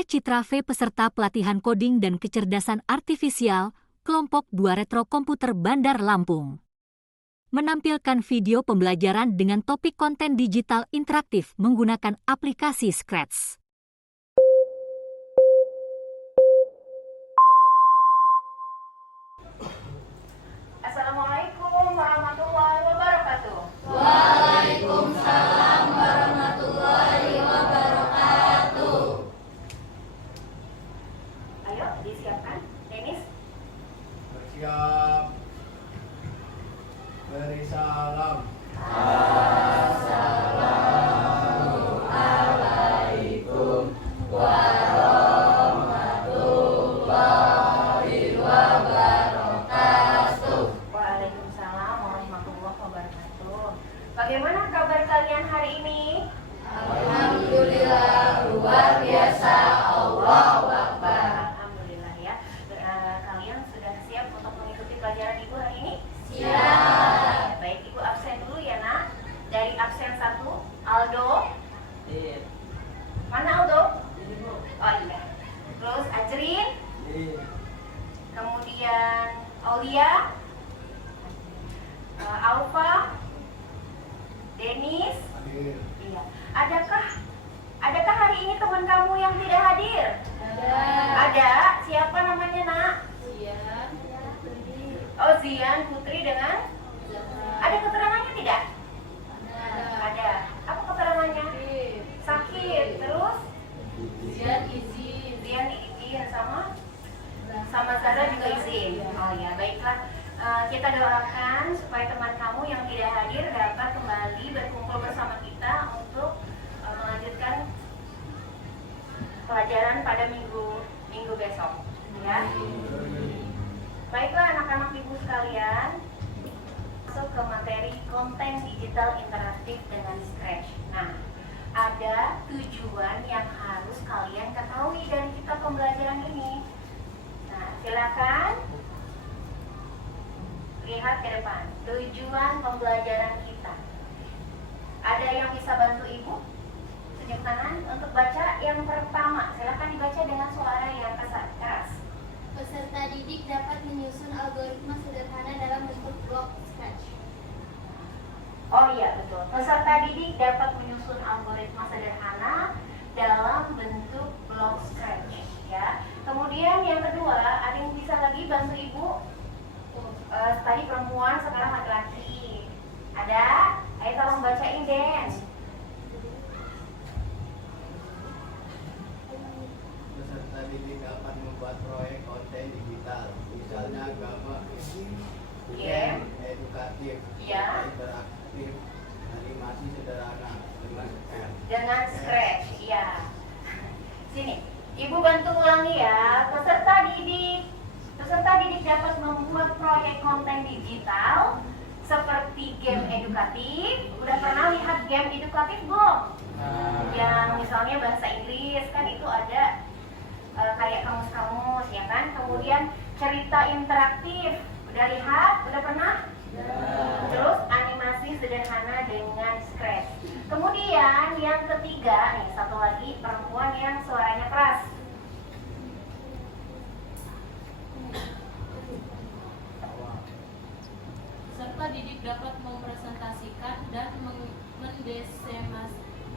Saya Citra V, peserta pelatihan coding dan kecerdasan artifisial, kelompok 2 Retro Komputer Bandar Lampung. Menampilkan video pembelajaran dengan topik konten digital interaktif menggunakan aplikasi Scratch. Assalamualaikum warahmatullahi wabarakatuh. Waalaikumsalam warahmatullahi wabarakatuh. Ayo disiapkan, Denis. Bersiap. Beri salam. Assalamualaikum warahmatullahi wabarakatuh. Waalaikumsalam warahmatullahi wabarakatuh. Bagaimana kabar kalian hari ini? Alhamdulillah luar biasa. Allahu Akbar. Alhamdulillah ya. Kalian sudah siap untuk mengikuti pelajaran Ibu hari ini? Siap. Baik, Ibu absen dulu ya, Nak. Dari absen 1, Aldo. Mana Aldo? Oh iya. Terus Ajrin. Kemudian Aulia, Alfa, Denis. Hadir. Iya. Adakah hari ini teman kamu yang tidak hadir? Ada. Siapa namanya, Nak? Oh, Zian Putri dengan? Ada keterangannya tidak? Ada. Apa keterangannya? Sakit. Terus? Zian izin sama Zara juga izin. Oh ya, baiklah. Kita doakan supaya teman kamu yang tidak hadir dapat kembali berkumpul bersama kita untuk melanjutkan pelajaran pada minggu besok, ya. Baiklah anak-anak Ibu sekalian, masuk ke materi konten digital interaktif dengan Scratch. Nah, ada tujuan yang harus kalian ketahui dari kita pembelajaran ini. Nah, silakan lihat ke depan. Tujuan pembelajaran kita. Ada yang bisa bantu Ibu? Tunjuk tangan untuk baca yang pertama. Silakan dibaca dengan suara yang keras. Peserta didik dapat menyusun algoritma sederhana dalam bentuk blok Scratch. Oh iya, betul. Peserta didik dapat menyusun algoritma sederhana dalam bentuk blok Scratch, ya. Kemudian yang kedua, ada yang bisa lagi bantu Ibu? Tadi perempuan, sekarang laki-laki. Ada? Ayo tolong bacain, Den. Peserta didik dapat membuat proyek konten digital, misalnya gambar, game edukatif, Ya. interaktif, animasi sederhana Dengan Scratch, iya. Sini, Ibu bantu ulangi ya. Peserta didik dapat membuat proyek konten digital seperti game edukatif. Udah pernah lihat game edukatif belum? Yang misalnya bahasa Inggris kan itu ada kayak kamus-kamus ya kan. Kemudian cerita interaktif, udah lihat? Udah pernah? Terus animasi sederhana dengan Scratch. Kemudian yang ketiga nih, satu lagi, perempuan yang suaranya keras. Peserta didik dapat mempresentasikan dan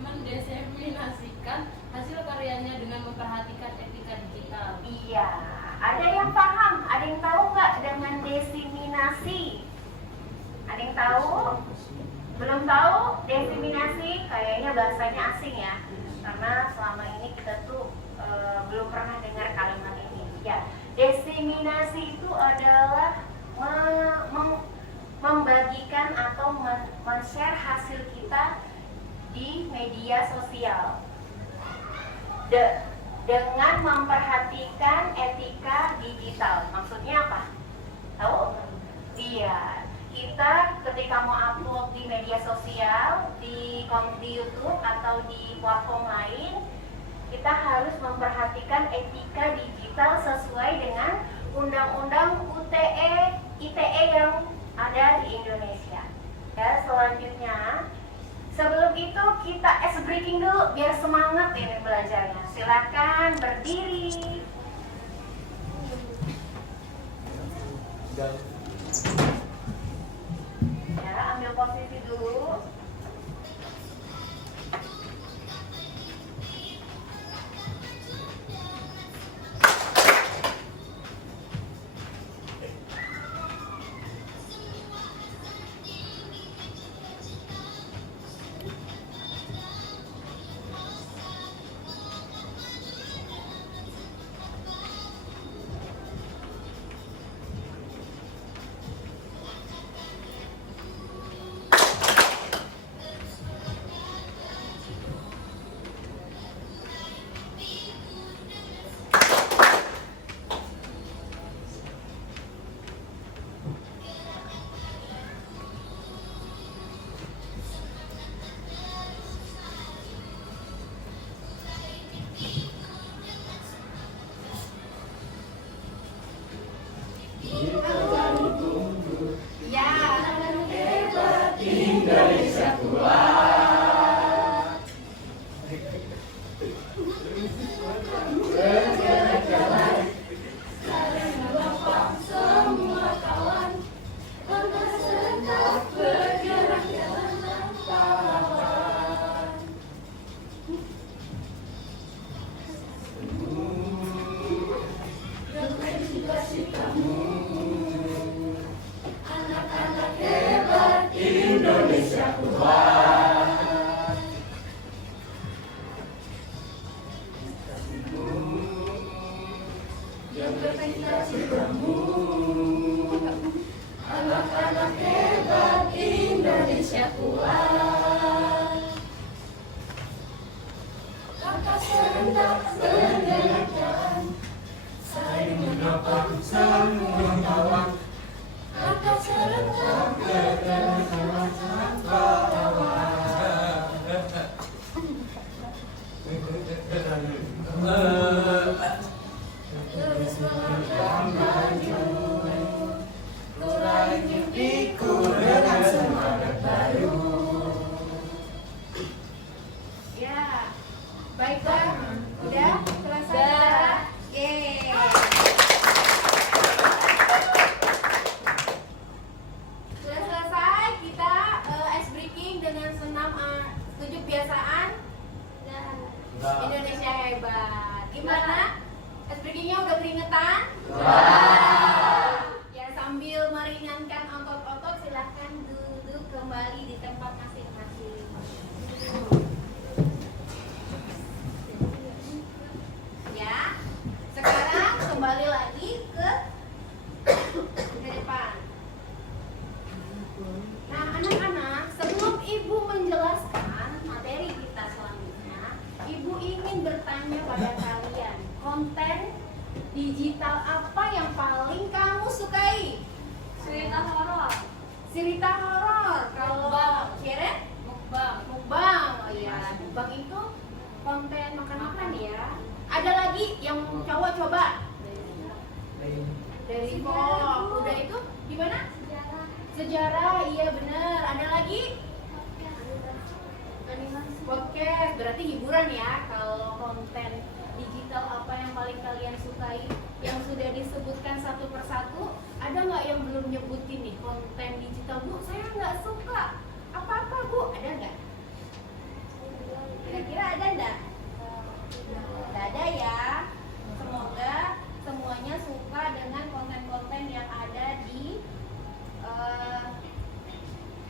mendeseminasikan hasil karyanya dengan memperhatikan etika digital. Iya, ada yang paham? Ada yang tahu nggak dengan desiminasi? Ada yang tahu? Belum tahu? Desiminasi kayaknya bahasanya asing ya, karena selama ini kita tuh belum pernah dengar kalimat ini. Ya, desiminasi itu adalah membagikan atau men-share hasil kita di media sosial dengan memperhatikan etika digital. Maksudnya apa? Tahu? Iya, kita ketika mau upload di media sosial, di YouTube atau di platform lain, kita harus memperhatikan etika digital sesuai dengan undang-undang ITE yang ada di Indonesia. Ya, selanjutnya, sebelum itu kita break breaking dulu biar semangat ini belajarnya. Silakan berdiri. Ya, ambil posisi dulu. Indonesia hebat. Gimana? Ice breakingnya udah keringetan? Ya, sambil meringankan otot-otot silahkan duduk kembali di tempat masing-masing. Ya, sekarang kembali lagi ke depan. Nah, anak-anak, sebelum ibu menjelaskan materi kita selanjutnya, ibu ingin bertanya pada kalian, konten digital apa yang paling kamu sukai? Cerita horor. Cerita horor. Kalau Keren? Mukbang. Mukbang. Oh iya, mukbang itu konten makan-makan ya. Ada lagi yang cowok coba? Dari kok. Udah itu gimana? Sejarah, iya bener. Ada lagi? Podcast, berarti hiburan ya. Kalau konten digital apa yang paling kalian sukai? Yang sudah disebutkan satu persatu, ada nggak yang belum nyebutin nih konten digital? Bu, saya nggak suka. Apa-apa bu? Ada nggak? Kira-kira ada nggak? Nggak ada ya. Semoga semuanya suka dengan konten-konten yang ada di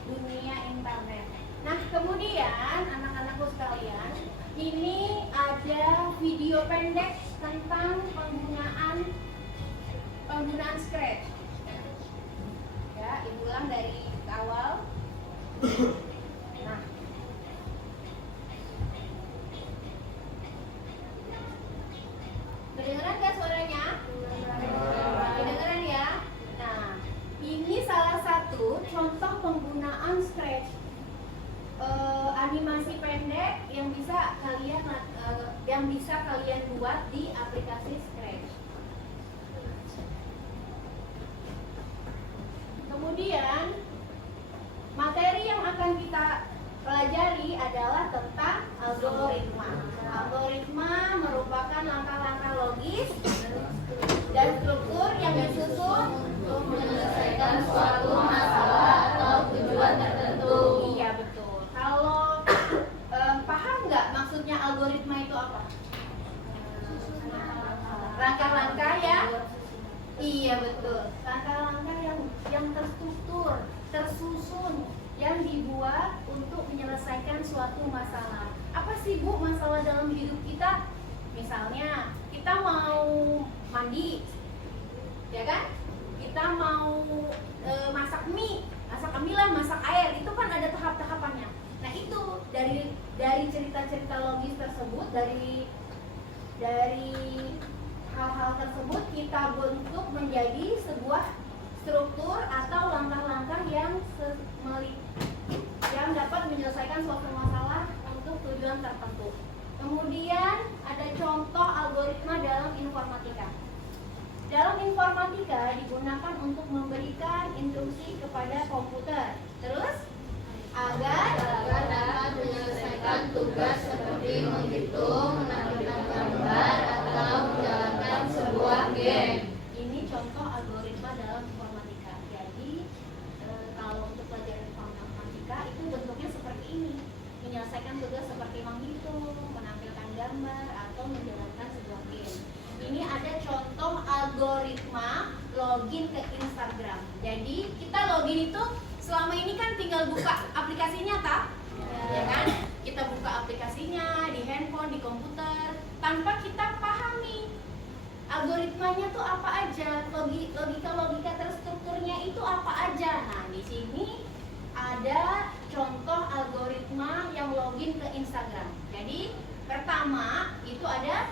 dunia internet. Nah, kemudian anak-anakku sekalian, ini ada video pendek tentang penggunaan Scratch. Ya, ibu ulang dari awal. Nah, kedengeran nggak suaranya? Kedengeran ya? Nah, ini salah satu contoh penggunaan Scratch, animasi pendek yang bisa kalian buat di aplikasi Scratch. Kemudian materi yang akan kita pelajari tadi adalah tentang algoritma. Algoritma merupakan langkah-langkah logis dan struktur yang disusun untuk menyelesaikan suatu masalah atau tujuan tertentu. Iya betul. Kalau paham nggak maksudnya algoritma itu apa? Langkah-langkah ya? Iya betul. Langkah-langkah yang terstruktur, tersusun, yang dibuat untuk menyelesaikan suatu masalah. Apa sih Bu masalah dalam hidup kita? Misalnya kita mau mandi, ya kan? Kita mau masak mie lah, masak air, itu kan ada tahap-tahapannya. Nah itu dari cerita-cerita logis tersebut, dari hal-hal tersebut kita bentuk menjadi sebuah struktur atau langkah-langkah yang dapat menyelesaikan suatu masalah untuk tujuan tertentu. Kemudian ada contoh algoritma dalam informatika. Dalam informatika digunakan untuk memberikan instruksi kepada komputer. Terus agar dapat menyelesaikan tugas seperti menghitung, menampilkan gambar, atau menjalankan sebuah game. ini contoh algoritma dalam informatika. Jadi kalau untuk pelajaran informatika itu bentuknya seperti ini, menyelesaikan tugas seperti menghitung, menampilkan gambar, atau menjalankan sebuah game. Ini ada contoh algoritma login ke Instagram. Jadi kita login itu selama ini kan tinggal buka aplikasinya, ya kan? Kita buka aplikasinya di handphone, di komputer, tanpa kita pahami algoritmanya tuh apa aja, logika terstrukturnya itu apa aja. Nah, di sini ada contoh algoritma yang login ke Instagram. Jadi, pertama itu ada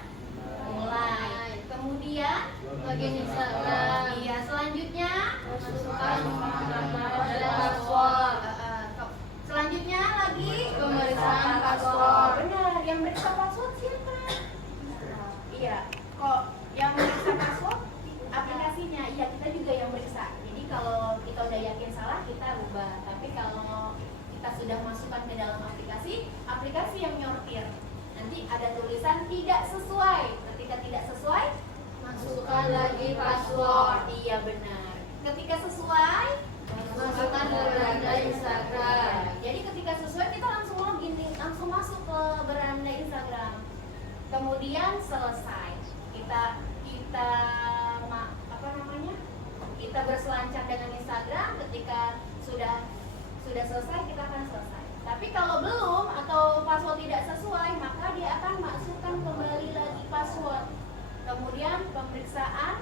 mulai, kemudian Login Instagram. iya, selanjutnya Masukkan nama dan password. selanjutnya lagi Pemeriksaan password. Benar, yang meriksa password siapa? Iya, kok yang meriksa password aplikasinya? Iya, kita juga yang meriksa. Jadi kalau kita udah yakin salah, kita rubah. Tapi kalau kita sudah masukkan ke dalam aplikasi yang nyortir. Nanti ada tulisan tidak sesuai. Ketika tidak sesuai, Masukkan lagi password. Iya benar. Ketika sesuai, Masukkan ke beranda Instagram. jadi ketika sesuai kita langsung login, langsung masuk ke beranda Instagram. Kemudian selesai. Kita berselancar dengan Instagram. Ketika sudah selesai, kita akan selesai. Tapi kalau belum atau password tidak sesuai, maka dia akan masukkan kembali lagi password. Kemudian pemeriksaan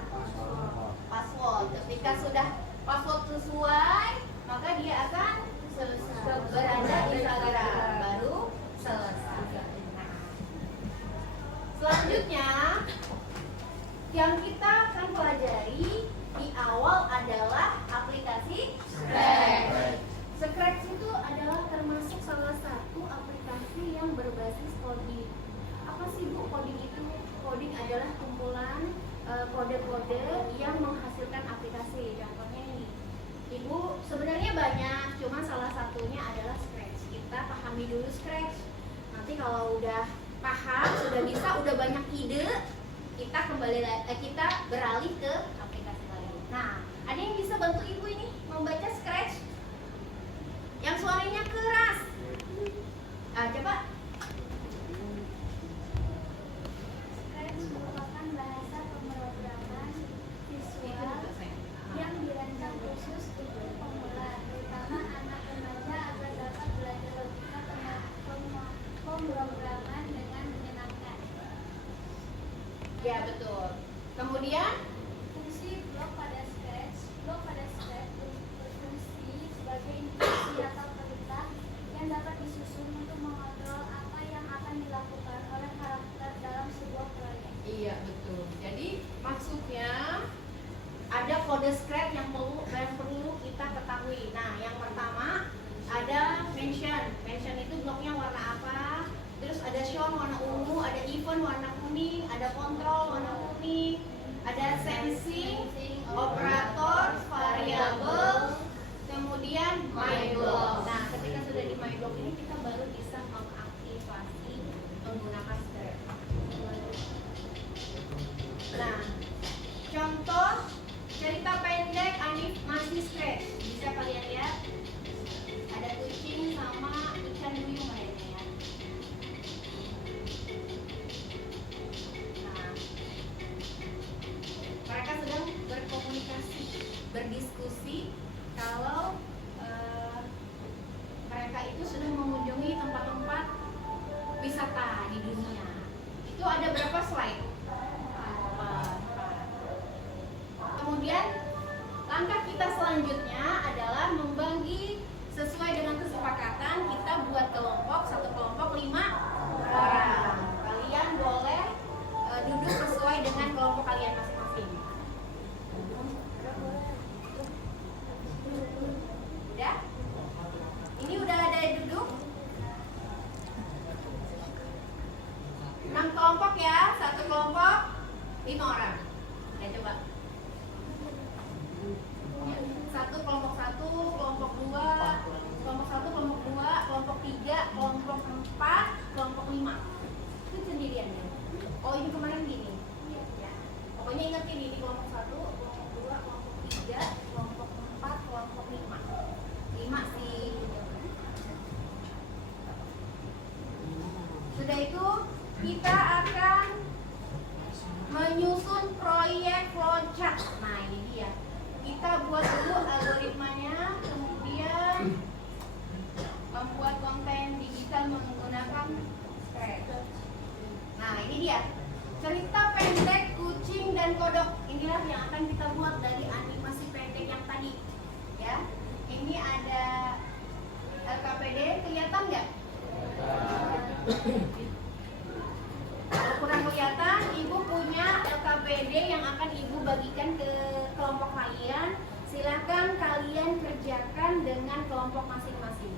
password. Ketika sudah password sesuai, maka dia akan ke beranda Instagram, baru selesai. Nah, selanjutnya yang kita akan pelajari di awal adalah aplikasi Scratch. Scratch itu adalah termasuk salah satu aplikasi yang berbasis coding. Apa sih Bu coding itu? Coding adalah kumpulan kode-kode yang menghasilkan aplikasi. Contohnya ini. Ibu sebenarnya banyak, cuma salah satunya adalah Scratch. Kita pahami dulu Scratch. Nanti kalau udah paham, sudah bisa, udah banyak ide, kita beralih ke aplikasi lain. Nah, ada yang bisa bantu Ibu ini membaca Scratch? Yang suaranya keras. Coba. Scratch merupakan bahasa pemrograman visual yang dirancang khusus untuk pemula, terutama anak remaja agar dapat belajar logika pemrograman dengan menyenangkan. Ya, betul. Kemudian Fungsi blok pada Scratch berfungsi sebagai instruksi atau perintah yang dapat disusun untuk mengontrol apa yang akan dilakukan oleh karakter dalam sebuah proyek. iya, betul. Jadi maksudnya ada kode Scratch yang perlu kita ketahui. Nah, yang pertama ada mention. Mention itu bloknya warna apa? Terus ada show warna ungu, ada event warna kuning, ada control warna kuning, ada sensing, operator, variabel, kemudian my block. Nah, ketika sudah di my block ini kita baru bisa menggunakan Scratch. Nah, contoh cerita pendek animasi Scratch. Bisa kalian lihat? Ada kucing sama ikan duyung kayaknya ya. Nah, mereka sedang berkomunikasi, berdiskusi kalau mereka itu sedang mengunjungi tempat-tempat wisata di dunia. Itu ada berapa slide? Kemudian langkah kita selanjutnya adalah membagi sesuai dengan kesepakatan. Kita buat kelompok, satu kelompok 5 orang. Kalian boleh duduk sesuai dengan kelompok kalian masing-masing. Udah? Ini udah ada duduk? 6 kelompok ya, satu kelompok 5 orang. Ya coba. Satu kelompok 1, kelompok 2, kelompok 1, kelompok 2, kelompok 3, kelompok 4, kelompok 5. Itu sendirian ya. Oh ini kemarin gini. Ya. Pokoknya ingat ini kelompok 1, kelompok 2, kelompok 3, kelompok 4, kelompok 5. 5 sih. Sudah itu kita akan menyusun proyek flowchart. Nah ini dia. Kita buat dulu algoritmanya, kemudian membuat konten digital menggunakan Scratch. Nah ini dia cerita pendek kucing dan kodok. Inilah yang akan kita buat dari animasi pendek yang tadi. Ya, ini ada LKPD, kelihatan nggak? Kalau kurang kelihatan, ibu punya LKPD yang akan ibu bagikan ke kelompok kalian. Silakan kalian kerjakan dengan kelompok masing-masing.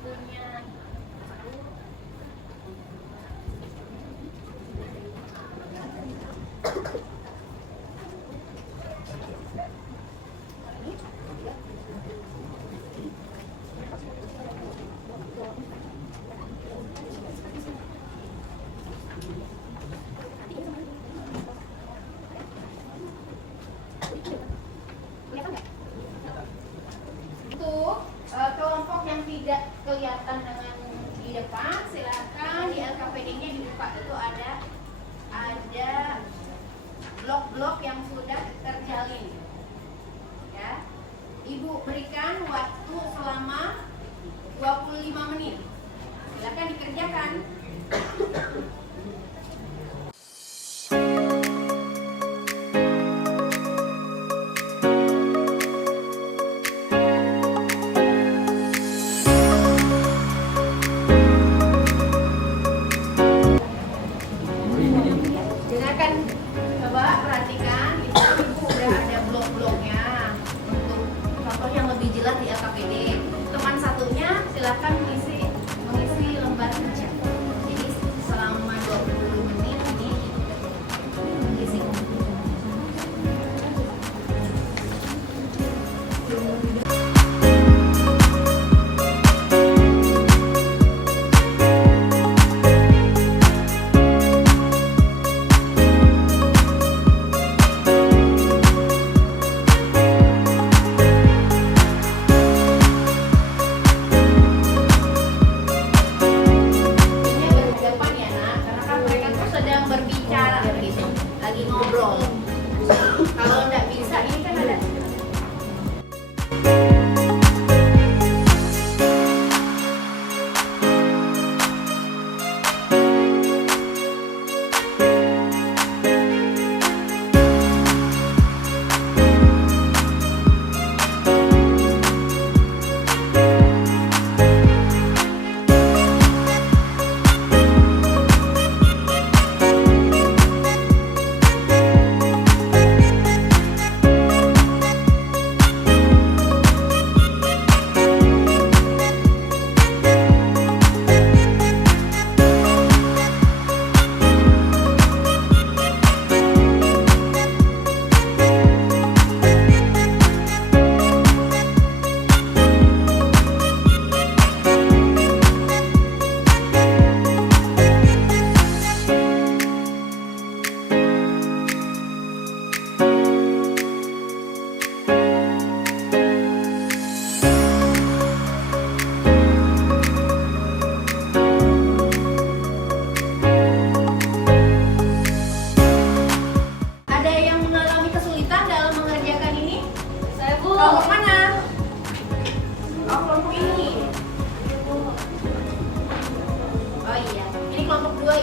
Punya kelompok yang tidak kelihatan dengan di depan, silakan di LKPD-nya dibuka. Itu ada blok-blok yang sudah terjalin. Ya. Ibu berikan waktu selama 25 menit. Silakan dikerjakan. Dengarkan, coba perhatikan, itu ibu udah ada blok-bloknya untuk contoh yang lebih jelas di LKPD. Teman satunya silakan mengisi lembar kerja.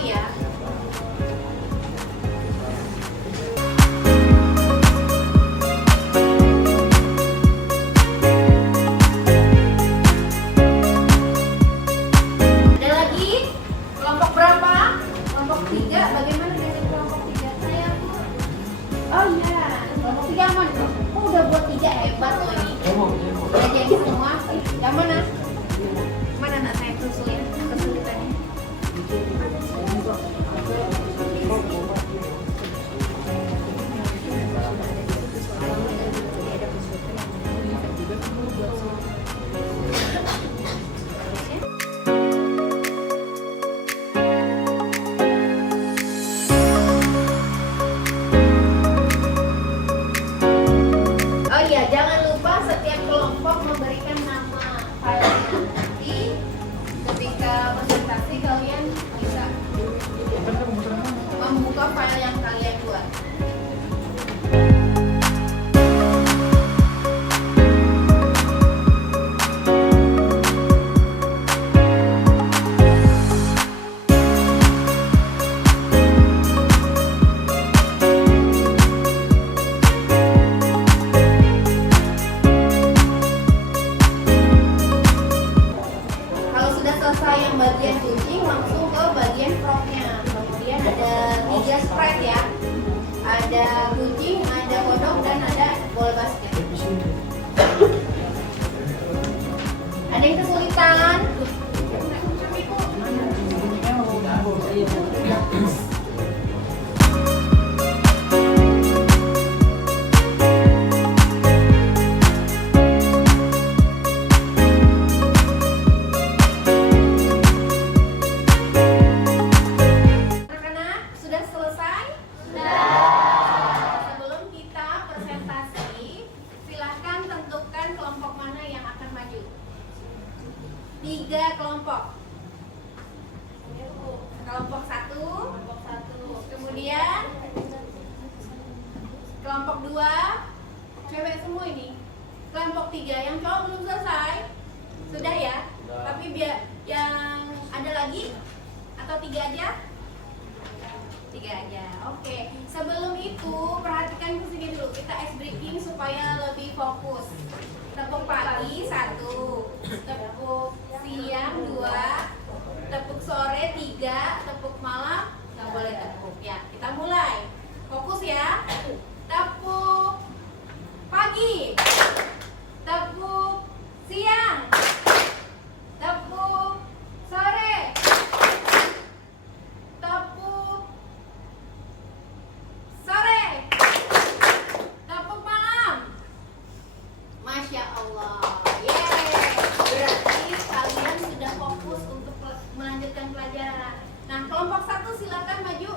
ya. Ada lagi? Kelompok berapa? Kelompok 3. Bagaimana dengan kelompok 3? Saya Bu. Oh iya, kelompok 3 aman. Oh, udah buat 3 hebat loh ini. Udah jadi semua. Yang mana? Mana anak saya susulin kesulitannya? Oh iya, jangan lupa setiap kelompok memberikan nama filenya. Nanti ketika presentasi kalian bisa membuka file yang kalian buat. Kalau sudah selesai yang bagian kucing, langsung ke bagian frognya. Kemudian ada 3 sprite ya. Ada kucing, ada kodok, dan ada bola basket. Ada yang kesulitan? Anak-anak, sudah selesai? Sebelum kita presentasi, silahkan tentukan kelompok mana yang akan maju. 3 kelompok. Kelompok 1, kemudian kelompok 2, cewek semua ini. Kelompok 3, yang cowok belum selesai. Sudah ya? Tapi biar yang ada lagi atau 3 aja? 3 aja. Oke. Sebelum itu perhatikan ke sini dulu. Kita ice breaking supaya lebih fokus. Tepuk pagi 1, tepuk siang 2, tepuk sore 3, tepuk malam nggak boleh tepuk ya. Kita mulai. Fokus ya. Tepuk pagi. Tepuk siang. Tepuk sore. Tepuk sore. Tepuk malam. Masya Allah. Yeay. Berarti kalian sudah fokus untuk melanjutkan pelajaran. Nah, kelompok 1 silakan maju.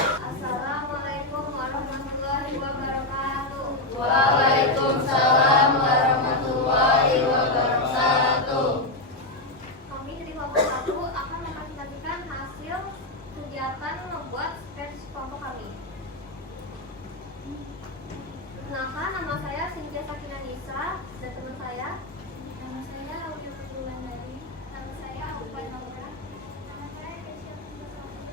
Assalamualaikum warahmatullahi wabarakatuh. Waalaikumsalam warahmatullahi wabarakatuh. Kami dari kelompok 1 akan mempresentasikan hasil kegiatan membuat sketch kelompok kami. Kenalkan, nama saya Cynthia Sakina Nisa dan teman saya. Nama saya Aulia Perbulandari. Nama saya Aupan Maura. Nama saya Kesia Pusatama.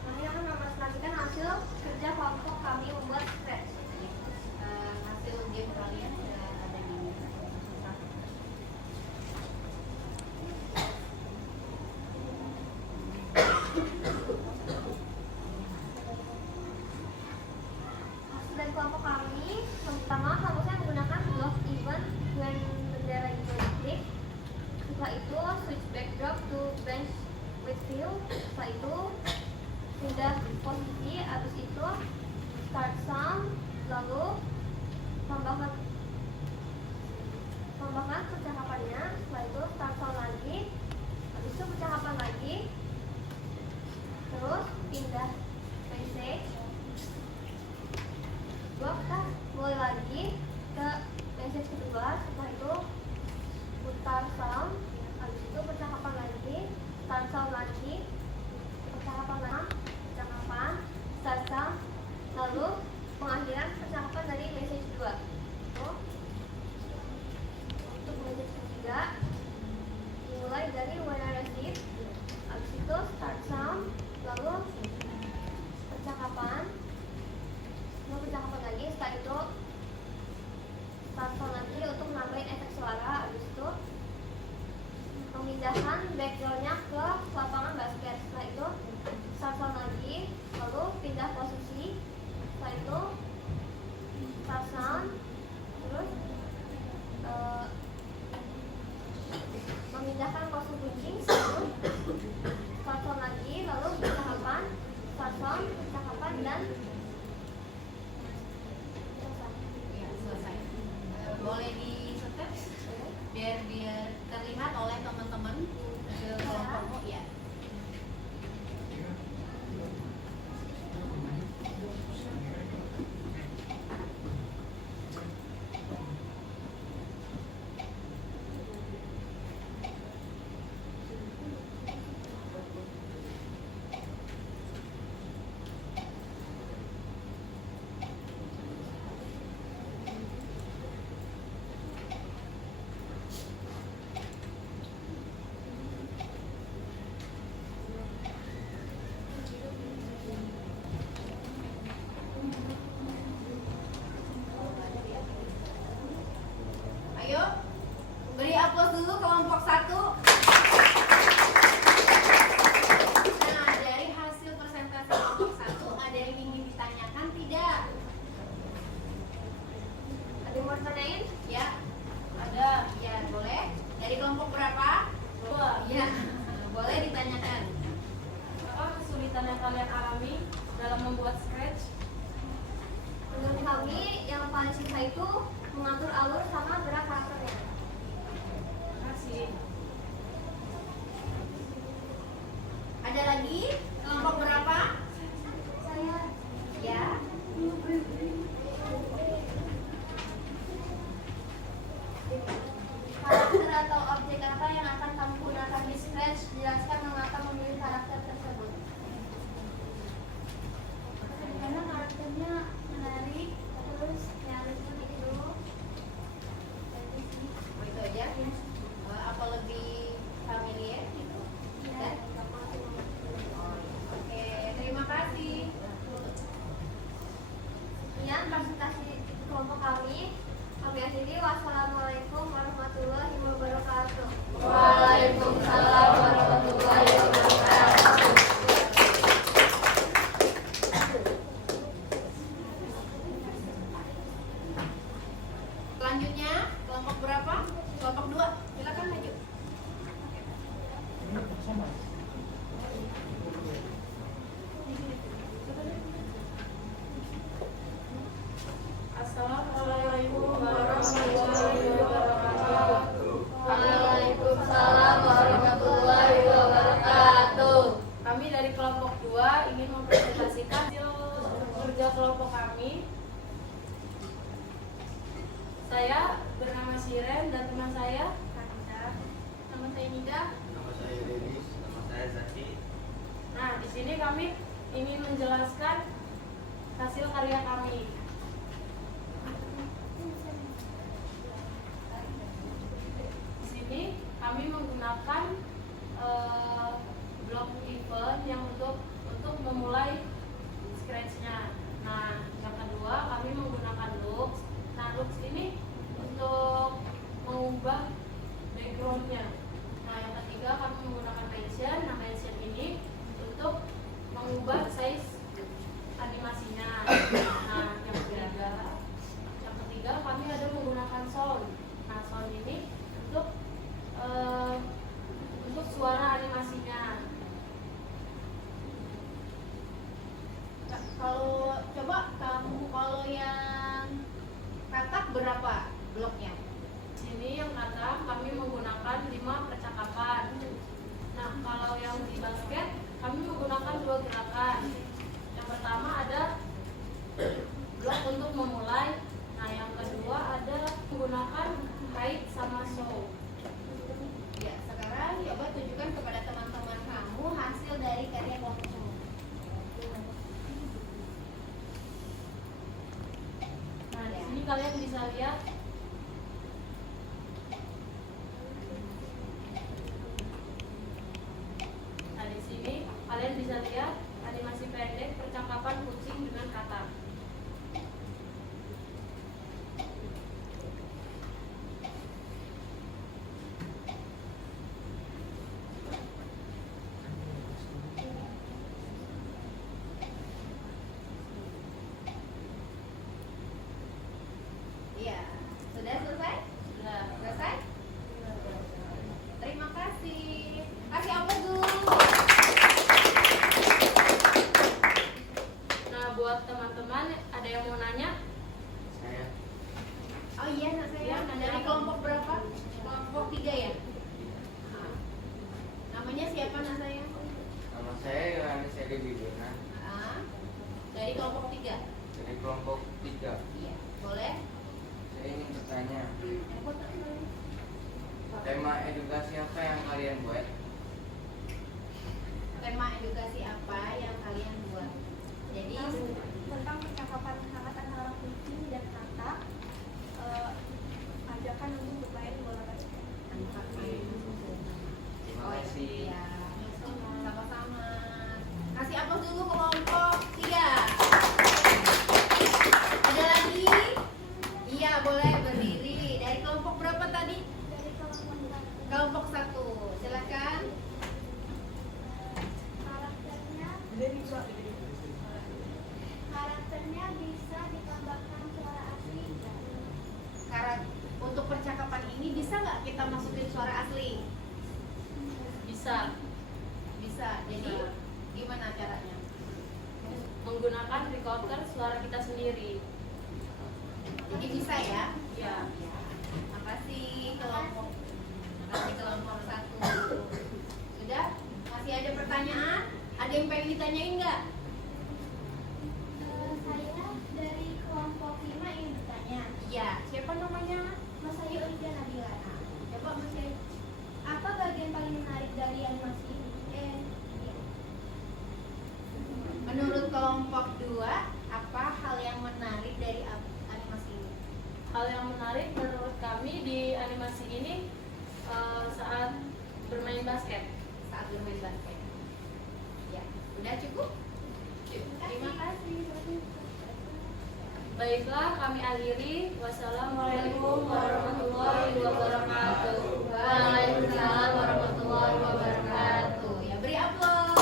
Kami akan mempresentasikan hasil kerja kelompok kami membuat sketch. Hasil game kalian sudah ada di Hasil dari kelompok kami, yang pertama kampusnya menggunakan block event dengan bendera United. Setelah itu switch backdrop to bench with field. Setelah itu pindah posisi, habis itu start sound, lalu tambahkan percakapannya. Setelah itu start sound lagi, habis itu percakapan lagi, terus pindah message. Kita mulai lagi ke message kedua. Setelah itu putar sound, habis itu percakapan lagi, start sound lagi, percakapan lagi, percakapan, start sound, lalu pengakhiran percakapan dari message kedua. Untuk message ketiga memindahkan backgroundnya ke lapangan basket. Setelah itu sasan lagi, lalu pindah posisi. Setelah itu sasan, terus memindahkan kostum kucing. Lalu sasan lagi, lalu percakapan, sasan, percakapan dan Ya, selesai. Boleh di step biar terlihat oleh teman-teman ke kelompokmu ya. Ayo, beri aplaus dulu kelompok 1. Nah, dari hasil presentasi kelompok 1 ada yang ingin ditanyakan tidak? ada yang mau ditanyain? Ya, Ada. ya boleh. Dari kelompok berapa? 2. Ya, boleh ditanyakan. Apa kesulitan yang kalian alami dalam membuat scratch? Menurut kami yang paling susah itu mengatur alur sama gerak karakternya. Terima kasih. Ada lagi? Kelompok berapa? Saya Ya. karakter atau objek apa yang akan kamu gunakan di Scratch? Jelaskan mengapa memilih karakter tersebut. Karena karakternya menarik, terus realisme itu. Oh, itu aja. Apa lebih familiar gitu? Ya. Oke, terima kasih. Sekian presentasi kelompok kami. Kami akhiri. Wassalamualaikum warahmatullahi wabarakatuh. Waalaikumsalam warahmatullahi wabarakatuh. Selanjutnya, kelompok berapa? Kelompok 2. Silakan maju. Assalamualaikum warahmatullahi wabarakatuh. Waalaikumsalam warahmatullahi wabarakatuh. Kami dari kelompok 2 ingin mempresentasikan hasil kerja kelompok kami. Saya bernama Shiren dan teman saya Kanita. Nama saya Nida. Nama saya Denis. Nama saya Zaki. Nah, di sini kami ingin menjelaskan hasil karya kami. Di sini kami menggunakan blok event yang untuk memulai scratch-nya. Nah, yang kedua kami menggunakan loops. Nah, loops ini untuk mengubah background-nya. Nah, yang ketiga kami menggunakan mention. Nah, mention ini untuk mengubah size animasinya. Nah, yang ketiga kami ada menggunakan sound. Nah, sound ini untuk suara animasinya. Kalau coba kamu kalau yang katak berapa bloknya? Sini yang kata kami menggunakan 5 percakapan. Nah, kalau yang di basket kami menggunakan 2 gerakan. Yang pertama ada blok untuk memulai. Nah, yang kedua ada menggunakan hide sama show. Ya, sekarang coba tunjukkan kepada teman-teman kamu hasil dari karya kelompokmu. Nah, di sini kalian bisa lihat kalian bisa lihat animasi pendek percakapan kucing dengan kata. kalian buat? Tema edukasi apa yang kalian buat? Jadi tentang percakapan hangat antara kucing dan kata, ajakan untuk bermain bola basket. Terima kasih. Ya, sama-sama. Kasih aplaus dulu kelompok 3. Ada lagi? Iya, boleh berdiri. Dari kelompok berapa tadi? Dari Kelompok 1. Silakan. karakternya bisa ditambahkan suara asli. Untuk percakapan ini bisa nggak kita masukin suara asli? Bisa Bisa. Jadi gimana caranya? menggunakan recorder suara kita sendiri. Jadi bisa ya? Ya. Makasih kelompok 1. Sudah? Masih ada pertanyaan? Ada yang pengen ditanyain nggak? Saya dari kelompok 5 ingin bertanya. Iya. Siapa namanya? Mas Ayu Olivia Nabila. Coba Mas Yai. Apa bagian paling menarik dari animasi ini? Menurut kelompok 2, apa hal yang menarik dari animasi ini? Hal yang menarik menurut kami di animasi ini saat bermain basket. Saat bermain basket. Ya, udah cukup? Terima kasih. Baiklah, kami akhiri. Wassalamualaikum warahmatullahi wabarakatuh. Waalaikumsalam warahmatullahi wabarakatuh. Ya, beri aplaus.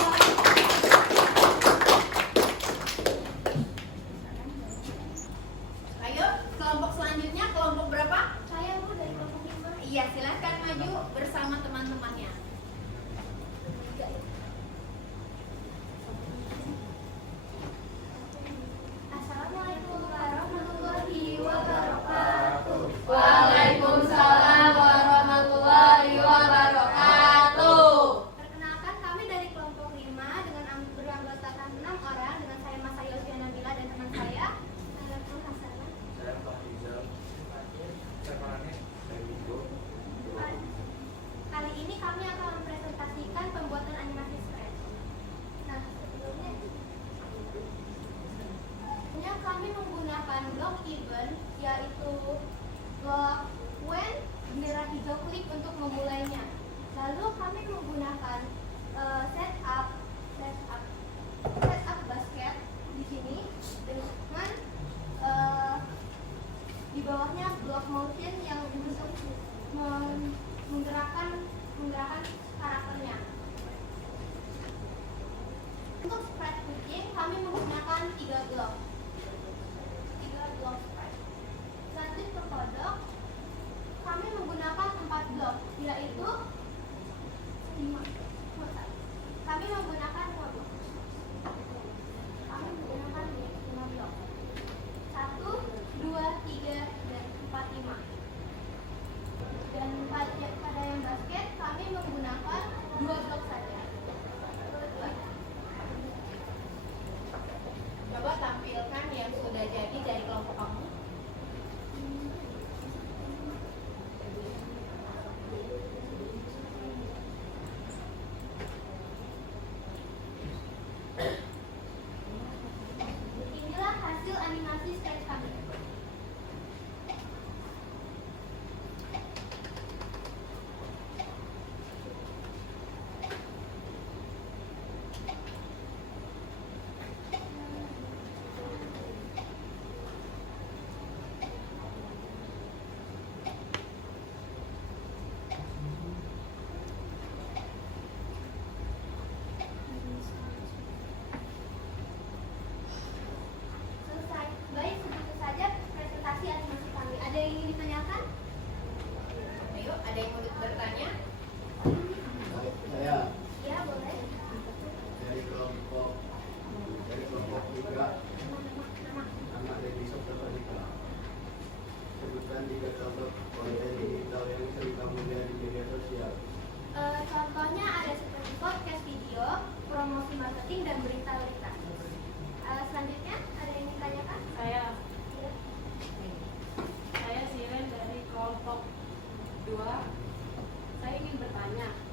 Ayo, kelompok selanjutnya, kelompok berapa? Saya Bu dari kelompok 5. Iya, silakan maju bersama teman-temannya. Assalamualaikum warahmatullahi wabarakatuh. Waalaikumsalam warahmatullahi wabarakatuh. Perkenalkan, kami dari kelompok 5 dengan beranggotakan 6 orang dengan saya Mas Ayu Olivia Nabila dan teman saya Nur Hasanah. Saya Pak Rizal. Saya Farhannya dari Indo. Kali ini kami akan mempresentasikan pembuatan animasi Scratch. Nah, sebelumnya kami menggunakan block event, yaitu block when, bendera hijau klik untuk memulainya. Lalu kami menggunakan setup basket di sini dengan di bawahnya block motion yang untuk menggerakkan karakternya. Untuk sprite kucing kami menggunakan 3 blok sprite. Lanjut ke kodok, kami menggunakan 4 blok, yaitu 5. Kami menggunakan 5 blok. Kami menggunakan 5 blok. 1, 2, 3, dan 4, 5. Dan pada yang basket kami menggunakan 2 blok saja. Coba tampilkan yang sudah jadi dari kelompok kamu.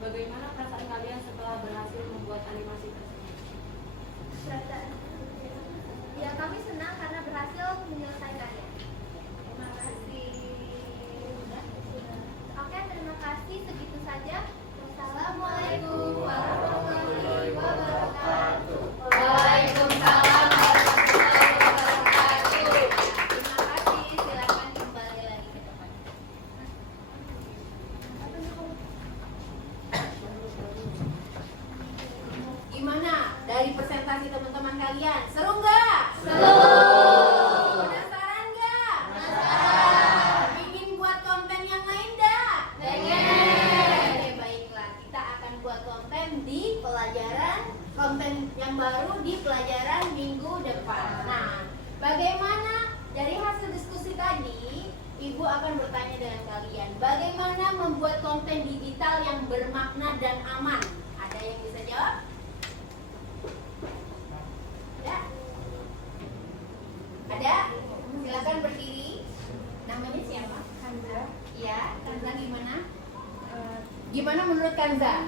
bagaimana perasaan kalian setelah berhasil membuat animasi tersebut? Ya, kami senang karena berhasil menyelesaikannya. Terima kasih. Oke, terima kasih. Segitu saja. Wassalamualaikum warahmatullahi wabarakatuh. Waalaikumsalam warahmatullahi wabarakatuh. Terima kasih. Silakan kembali lagi ke depan. Gimana dari presentasi teman-teman kalian? Seru nggak? Seru. Penasaran nggak? Penasaran. Ingin buat konten yang lain nggak? Pengen. Oke, baiklah. Kita akan buat konten di pelajaran, konten yang baru di pelajaran minggu depan. Nah, bagaimana dari hasil diskusi tadi, Ibu akan bertanya dengan kalian, bagaimana membuat konten digital yang bermakna dan aman? Ada yang bisa jawab? Ada? Ada? Silakan berdiri. Namanya siapa? Kanza. Iya, Kanza gimana? Gimana menurut Kanza?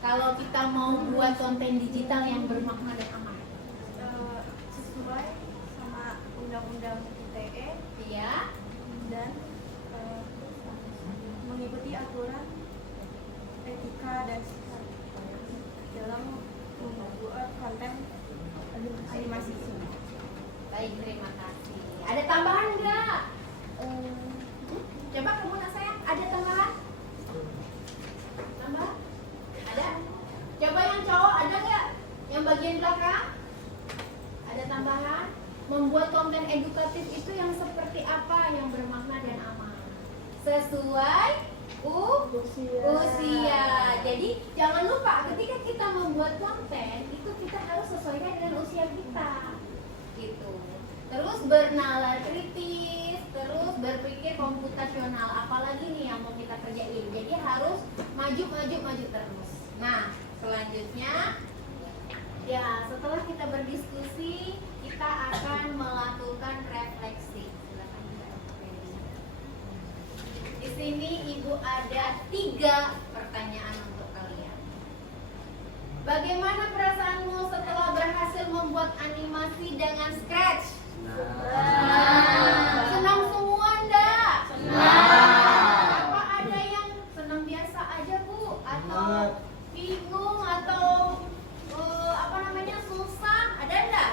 Kalau kita mau buat konten digital yang bermakna dan aman? Sesuai sama undang-undang ITE Iya. dan mengikuti aturan etika dan sifat dalam membuat konten animasi. Baik, terima kasih. Ada tambahan nggak? Coba kamu nak sayang, ada tambahan? Tambah? Ada? Coba yang cowok ada nggak? Yang bagian belakang? Ada tambahan? Membuat konten edukatif itu yang seperti apa yang bermakna dan aman? Sesuai usia. Jadi jangan lupa ketika kita membuat konten itu kita harus sesuaikan dengan usia kita. Gitu. Terus bernalar kritis, terus berpikir komputasional, apalagi nih yang mau kita kerjain. Jadi harus maju terus. Nah, selanjutnya ya setelah kita berdiskusi, kita akan melakukan refleksi. Silakan Mbak. Di sini Ibu ada 3 pertanyaan untuk kalian. Bagaimana perasaanmu setelah berhasil membuat animasi dengan Scratch? Senang semua enggak? Apa ada yang senang biasa aja Bu? Atau bingung atau apa namanya susah? Ada enggak?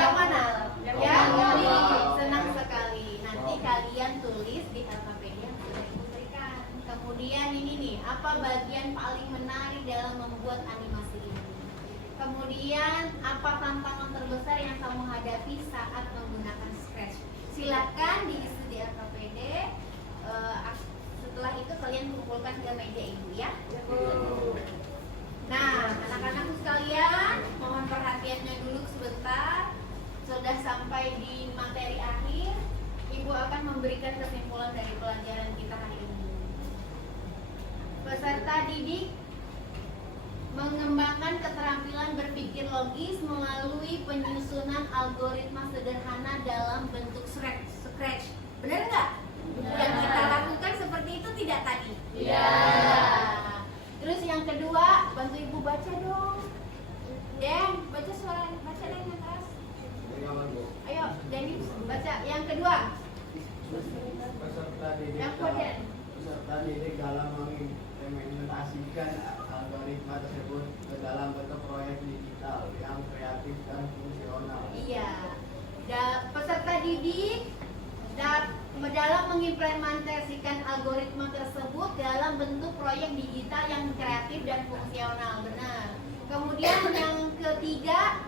Yang mana? Yang ini senang sekali. Nanti kalian tulis di LKPD yang sudah Ibu berikan. Kemudian ini nih, apa bagian paling menarik dalam membuat animasi ini? Kemudian apa tantangan terbesar yang kamu hadapi saat menggunakan Scratch? Silakan diisi di LKPD. Setelah itu kalian kumpulkan ke meja Ibu ya. Nah, anak-anakku sekalian, mohon perhatiannya dulu sebentar. Sudah sampai di materi akhir, Ibu akan memberikan kesimpulan dari pelajaran kita hari ini. Peserta didik mengembangkan keterampilan berpikir logis melalui penyusunan algoritma sederhana dalam bentuk Scratch. Benar nggak? Yang kita lakukan seperti itu tidak tadi? Iya. Terus yang kedua, bantu Ibu baca dong. Den, baca suara, baca Den yang keras. Ayo, Denny baca yang kedua. Peserta didik Yang kedua. peserta didik dalam mengimplementasikan algoritma tersebut ke dalam bentuk proyek digital yang kreatif dan fungsional. Iya. Peserta didik dalam mengimplementasikan algoritma tersebut dalam bentuk proyek digital yang kreatif dan fungsional. Benar. Kemudian yang ketiga,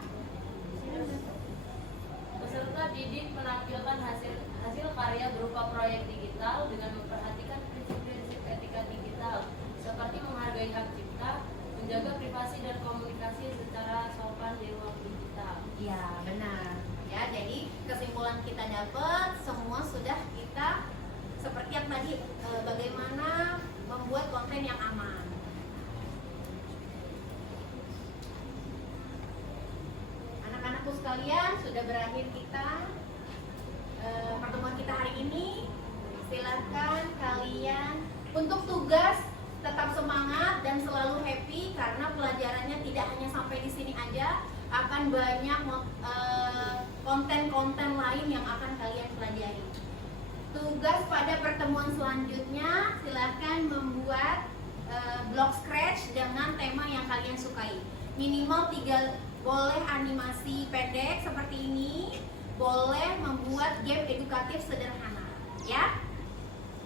Peserta didik menampilkan hasil karya berupa proyek digital dengan memperhatikan prinsip-prinsip etika digital seperti menghargai hak cipta, menjaga privasi dan komunikasi secara sopan di ruang digital. iya benar. Ya, jadi kesimpulan kita dapat semua sudah kita seperti yang tadi bagaimana membuat konten yang aman. Anak-anakku sekalian, sudah berakhir kita pertemuan kita hari ini. Silakan kalian untuk tugas tetap semangat dan selalu happy karena pelajarannya tidak hanya sampai di sini aja, akan banyak konten-konten lain yang akan kalian pelajari. Tugas pada pertemuan selanjutnya silahkan membuat blog scratch dengan tema yang kalian sukai. Minimal 3, boleh animasi pendek seperti ini, boleh membuat game edukatif sederhana, ya.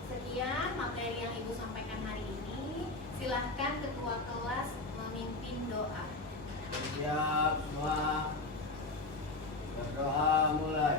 Sekian materi yang Ibu sampaikan hari ini. Silahkan ketua kelas memimpin doa. Siap semua. Berdoa mulai.